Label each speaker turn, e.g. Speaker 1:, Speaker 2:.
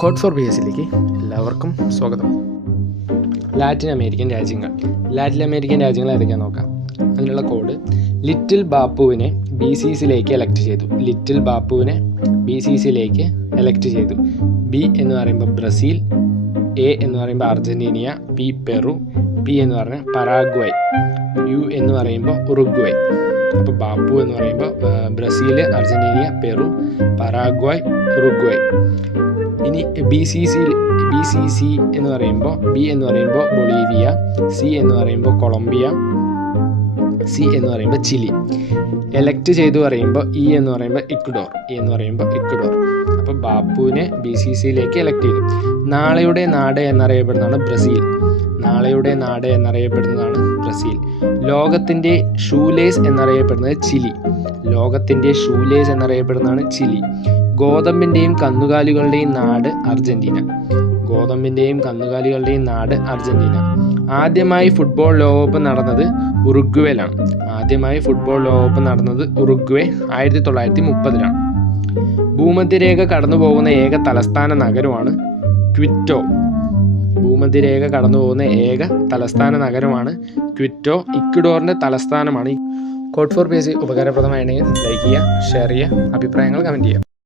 Speaker 1: Code four B എസിലേക്ക് എല്ലാവർക്കും സ്വാഗതം. ലാറ്റിൻ അമേരിക്കൻ രാജ്യങ്ങൾ. ലാറ്റിൻ അമേരിക്കൻ രാജ്യങ്ങൾ ഏതൊക്കെയാണ് നോക്കാം. അതിനുള്ള കോഡ് ലിറ്റിൽ ബാപ്പുവിനെ ബി സി സിയിലേക്ക് എലക്ട് ചെയ്തു. ലിറ്റിൽ ബാപ്പുവിനെ ബി സി സിയിലേക്ക് എലക്ട് ചെയ്തു. ബി എന്ന് പറയുമ്പോൾ ബ്രസീൽ എ എന്ന് പറയുമ്പോൾ അർജന്റീനിയ പി പെറു പി എന്ന് പറഞ്ഞാൽ പരാഗ്വൈ യു എന്ന് പറയുമ്പോൾ ഉറുഗ്വൈ. അപ്പോൾ ബാപ്പു എന്ന് പറയുമ്പോൾ ബ്രസീൽ അർജന്റീനിയ പെറു പരാഗ്വൈ ഉറുഗ്വൈ. ഇനി B C C B C C എന്ന് പറയുമ്പോൾ ബി എന്ന് പറയുമ്പോൾ ബൊളീവിയ സി എന്ന് പറയുമ്പോൾ കൊളംബിയ സി എന്ന് പറയുമ്പോൾ ചിലി എലക്ട് ചെയ്തു പറയുമ്പോൾ ഇ എന്ന് പറയുമ്പോൾ ഇക്വഡോർ ഇ എന്ന് പറയുമ്പോൾ ഇക്വഡോർ അപ്പോൾ ബാപ്പുവിനെ ബി സി സിയിലേക്ക് എലക്ട് ചെയ്തു. നാളെയുടെ നാട് എന്നറിയപ്പെടുന്നതാണ് ബ്രസീൽ. നാളെയുടെ നാട് എന്നറിയപ്പെടുന്നതാണ് ബ്രസീൽ. ലോകത്തിന്റെ ഷൂലേസ് എന്നറിയപ്പെടുന്നത് ചിലി. ലോകത്തിന്റെ ഷൂലേസ് എന്നറിയപ്പെടുന്നതാണ് ചിലി. ഗോതമ്പിന്റെയും കന്നുകാലികളുടെയും നാട് അർജന്റീന. ഗോതമ്പിന്റെയും കന്നുകാലികളുടെയും നാട് അർജന്റീന. ആദ്യമായി ഫുട്ബോൾ ലോകകപ്പ് നടന്നത് ഉറുഗ്വേലാണ് ആദ്യമായി ഫുട്ബോൾ ലോകകപ്പ് നടന്നത് ഉറുഗ്വേ ആയിരത്തി തൊള്ളായിരത്തി മുപ്പതിലാണ് ഭൂമധ്യരേഖ കടന്നു പോകുന്ന ഏക തലസ്ഥാന നഗരമാണ് ക്വിറ്റോ. ഭൂമധ്യരേഖ കടന്നു പോകുന്ന ഏക തലസ്ഥാന നഗരമാണ് ക്വിറ്റോ. ഇക്വഡോറിന്റെ തലസ്ഥാനമാണ് കോഡ് ഫോർ പേജ് ഉപകാരപ്രദമായിട്ടുണ്ടെങ്കിൽ ലൈക്ക് ചെയ്യുക ഷെയർ ചെയ്യുക അഭിപ്രായങ്ങൾ കമന്റ് ചെയ്യുക.